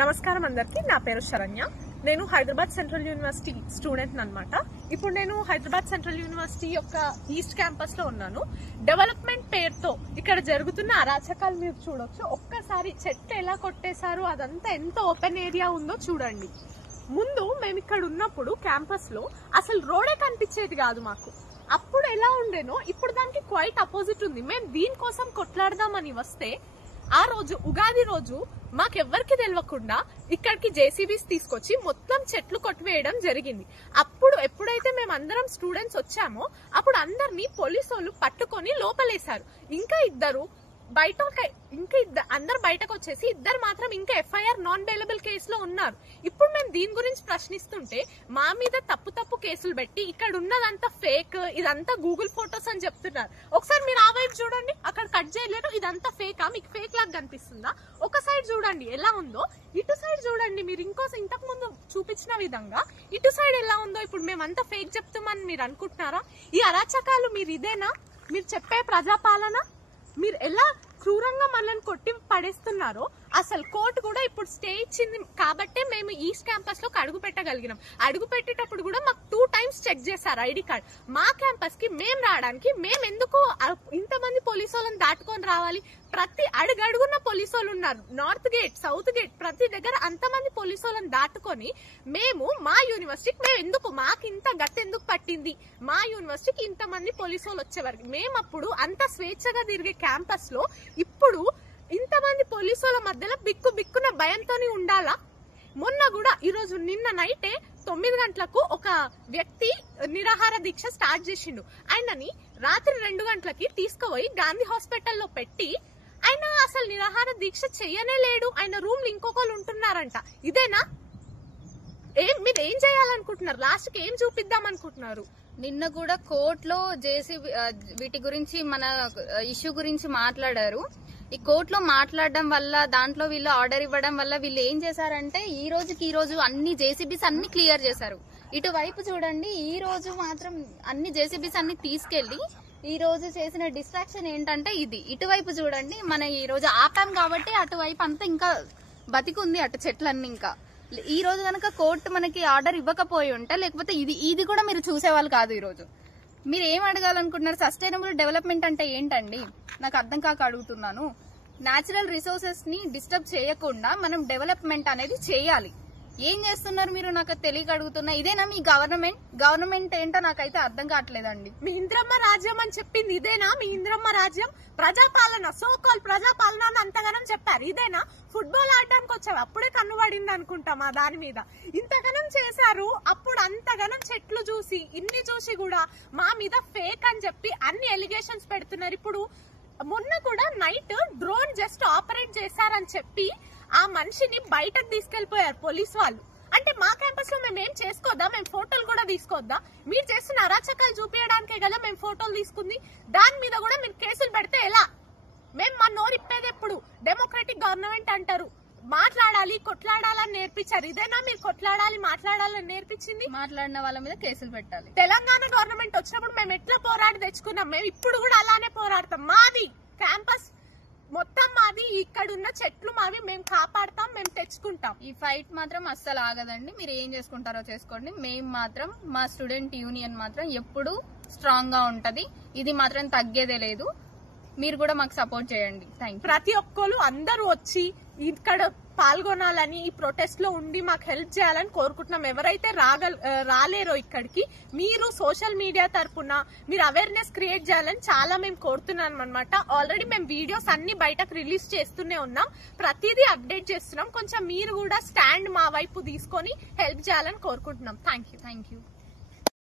నమస్కారం అందరికి. నా పేరు శరణ్య. నేను హైదరాబాద్ సెంట్రల్ యూనివర్సిటీ స్టూడెంట్ అన్నమాట. ఇప్పుడు నేను హైదరాబాద్ సెంట్రల్ యూనివర్సిటీ యొక్క ఈస్ట్ క్యాంపస్ లో ఉన్నాను. డెవలప్మెంట్ పేరుతో ఇక్కడ జరుగుతున్న అరాచకాలు మీరు చూడొచ్చు. ఒక్కసారి చెట్లు ఎలా కొట్టేశారు, అదంతా ఎంత ఓపెన్ ఏరియా ఉందో చూడండి. ముందు మేము ఇక్కడ ఉన్నప్పుడు క్యాంపస్ లో అసలు రోడే కనిపించేది కాదు మాకు. అప్పుడు ఎలా ఉండేనో ఇప్పుడు దానికి క్వైట్ అపోజిట్ ఉంది. మేము దీనికోసం కొట్లాడదామని వస్తే ఆ రోజు ఉగాది రోజు మాకెవ్వరికి తెలియకుండా ఇక్కడికి జేసీబీస్ తీసుకొచ్చి మొత్తం చెట్లు కొట్టివేయడం జరిగింది. అప్పుడు ఎప్పుడైతే మేము అందరం స్టూడెంట్స్ వచ్చామో అప్పుడు అందరినీ పోలీసు వాళ్ళు పట్టుకొని లోపలేశారు. అందరు బయటకు వచ్చేసి ఇద్దరు మాత్రం ఇంకా ఎఫ్ఐఆర్ నాన్ బెయిలబుల్ కేసులో ఉన్నారు. ఇప్పుడు మేము దీని గురించి ప్రశ్నిస్తుంటే మా మీద తప్పు కేసులు పెట్టి ఇక్కడ ఉన్నదంతా ఫేక్, ఇదంతా గూగుల్ ఫోటోస్ అని చెప్తున్నారు. ఒకసారి మీరు ఆ వైపు చూడండి, అక్కడ కట్ చేయలేరు. ఇదంతా ఫేకా? మీకు ఫేక్ లాగా కనిపిస్తుందా? ఒక సైడ్ చూడండి ఎలా ఉందో, ఇటు సైడ్ చూడండి. మీరు ఇంతకు ముందు చూపించిన విధంగా ఇటు సైడ్ ఎలా ఉందో. ఇప్పుడు మేమంతా ఫేక్ చెప్తామని మీరు అనుకుంటున్నారా? ఈ అరాచకాలు మీరు ఇదేనా మీరు చెప్పే ప్రజాపాలన? మీరు ఎలా క్రూరంగా మనల్ని కొట్టి పడేస్తున్నారో. అసలు కోర్టు కూడా ఇప్పుడు స్టే ఇచ్చింది కాబట్టే మేము ఈస్ట్ క్యాంపస్ లోకి అడుగు పెట్టగలిగినాం. అడుగు పెట్టేటప్పుడు కూడా మాకు 2 times చెక్ చేశారు ఐడి కార్డ్. మా క్యాంపస్ కి మేము రావడానికి మేము ఎందుకు ఇంతమంది పోలీసు వాళ్ళని దాటుకొని రావాలి? ప్రతి అడుగడుగున్న పోలీసు వాళ్ళు ఉన్నారు. నార్త్ గేట్, సౌత్ గేట్, ప్రతి దగ్గర అంతమంది పోలీసు వాళ్ళని దాటుకొని మేము మా యూనివర్సిటీకి మాకు ఇంత గట్టి ఎందుకు పట్టింది? మా యూనివర్సిటీకి ఇంతమంది పోలీసు వాళ్ళు వచ్చేవారికి మేము అప్పుడు అంత స్వేచ్ఛగా తిరిగే క్యాంపస్ లో ఇప్పుడు ఇంతమంది పోలీసు వాళ్ళ మధ్యలో బిక్కున భయంతోనే ఉండాలా? మొన్న కూడా ఈరోజు నిన్న నైటే 9 గంటలకు ఒక వ్యక్తి నిరాహార దీక్ష స్టార్ట్ చేసిండు. ఆయనని రాత్రి 2 గంటలకి తీసుకుపోయి గాంధీ హాస్పిటల్లో పెట్టి ఆయన అసలు నిరాహార దీక్ష చెయ్యనే లేడు. ఆయన రూమ్ లో ఇంకొకరు ఉంటున్నారంట. ఇదేనా? మీరు ఏం చేయాలనుకుంటున్నారు? లాస్ట్ కి ఏం చూపిద్దాం అనుకుంటున్నారు? నిన్న కూడా కోర్టులో వీటి గురించి మన ఇష్యూ గురించి మాట్లాడారు. ఈ కోర్టులో మాట్లాడడం వల్ల దాంట్లో వీళ్ళు ఆర్డర్ ఇవ్వడం వల్ల వీళ్ళు ఏం చేశారంటే ఈ రోజు అన్ని జేసీబీస్ అన్ని క్లియర్ చేశారు. ఇటువైపు చూడండి, ఈ రోజు మాత్రం అన్ని జేసీబీస్ అన్ని తీసుకెళ్లి ఈ రోజు చేసిన డిస్ట్రాక్షన్ ఏంటంటే ఇది. ఇటువైపు చూడండి, మన ఈ రోజు ఆపాం కాబట్టి అటువైపు అంతా ఇంకా బతికుంది, అటు చెట్లన్నీ. ఇంకా ఈ రోజు కనుక కోర్టు మనకి ఆర్డర్ ఇవ్వకపోయి ఉంటే లేకపోతే ఇది కూడా మీరు చూసేవాళ్ళు కాదు. ఈ రోజు మీరు ఏం అడగాలనుకుంటున్నారు? సస్టైనబుల్ డెవలప్మెంట్ అంటే ఏంటండి? నాకు అర్థం కాక అడుగుతున్నాను. న్యాచురల్ రిసోర్సెస్ ని డిస్టర్బ్ చేయకుండా మనం డెవలప్మెంట్ అనేది చేయాలి. ఏం చేస్తున్నారు మీరు? నాకు తెలియక అడుగుతున్నా. ఇదేనా మీ గవర్నమెంట్ ఏంటో నాకైతే అర్థం కావట్లేదండి. మీ ఇంద్రమ్మ రాజ్యం అని చెప్పింది ఇదేనా? మీ ఇంద్రమ్మ రాజ్యం ప్రజాపాలన, సోకాల్ ప్రజాపాలన అని అంతగానం చెప్పారు. ఇదేనా? ఫుట్బాల్ ఆడడానికి వచ్చావు అప్పుడే కన్నుబడింది అనుకుంటాం ఆ దాని మీద. ఇంతగానం చేశారు. అప్పుడు అంతగానం చెట్లు చూసి ఇన్ని చూసి కూడా మా మీద ఫేక్ అని చెప్పి అన్ని ఎలిగేషన్స్ పెడుతున్నారు. ఇప్పుడు మొన్న కూడా నైట్ డ్రోన్ జస్ట్ ఆపరేట్ చేశారని చెప్పి ఆ మనిషిని బయటకు తీసుకెళ్లిపోయారు పోలీసు వాళ్ళు. అంటే మా క్యాంపస్ లో మేము ఏం చేసుకోవద్దా? మేము ఫోటోలు కూడా తీసుకోవద్దా? మీరు చేస్తున్న అరాచకాలు చూపించడానికే కదా మేము ఫోటోలు తీసుకుంది. దాని మీద కూడా మీరు కేసులు పెడితే ఎలా? మేము మా నోరిప్పేది ఎప్పుడు? డెమోక్రటిక్ గవర్నమెంట్ అంటారు. మాట్లాడాలి, కొట్లాడాలని నేర్పించారు. ఇదేనా మీరు కొట్లాడాలి, మాట్లాడాలని నేర్పించింది? మాట్లాడిన వాళ్ళ మీద కేసులు పెట్టాలి. తెలంగాణ గవర్నమెంట్ వచ్చినప్పుడు మేము ఎట్లా పోరాడి తెచ్చుకున్నాం, మేము ఇప్పుడు కూడా అలానే పోరాడతాం. మాది క్యాంపస్ మొత్తం మాది, ఇక్కడున్న చెట్లు మావి, మేము కాపాడతాం, మేము తెచ్చుకుంటాం. ఈ ఫైట్ మాత్రం అస్సలు ఆగదండి. మీరు ఏం చేసుకుంటారో చేసుకోండి. మేము మాత్రం మా స్టూడెంట్ యూనియన్ మాత్రం ఎప్పుడు స్ట్రాంగ్ గా ఉంటది. ఇది మాత్రం తగ్గేదే లేదు. మీరు కూడా మాకు సపోర్ట్ చేయండి. Thank you. ప్రతి ఒక్కరు అందరూ వచ్చి ఇక్కడ పాల్గొనాలని, ఈ ప్రొటెస్ట్ లో ఉండి మాకు హెల్ప్ చేయాలని కోరుకుంటున్నాం. ఎవరైతే రాలేరో ఇక్కడికి, మీరు సోషల్ మీడియా తరఫున మీరు అవేర్నెస్ క్రియేట్ చేయాలని చాలా మేము కోరుతున్నాం అనమాట. ఆల్రెడీ మేము వీడియోస్ అన్ని బయటకు రిలీజ్ చేస్తూనే ఉన్నాం. ప్రతిదీ అప్డేట్ చేస్తున్నాం. కొంచెం మీరు కూడా స్టాండ్ మా వైపు తీసుకొని హెల్ప్ చేయాలని కోరుకుంటున్నాం. Thank you.